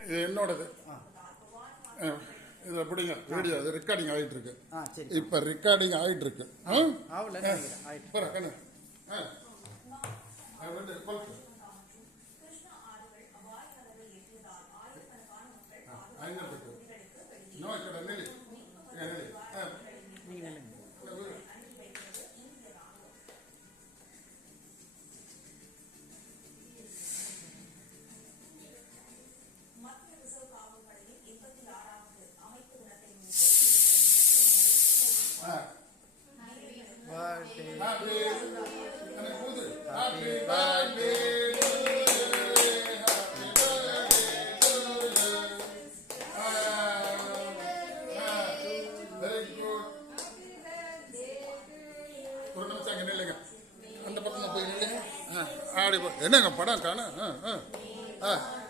இது என்னோடது. இது அப்படிங்க வீடியோ இது ரெக்கார்டிங் ஆகிட்டு இருக்கு. இப்போ ரெக்கார்டிங் ஆகிட்டு இருக்கு. ஒரு நிமிஷம் அங்கே நில்லுங்க. அந்த பக்கம் போய் நில்லுங்க. என்னங்க படம் காணும்.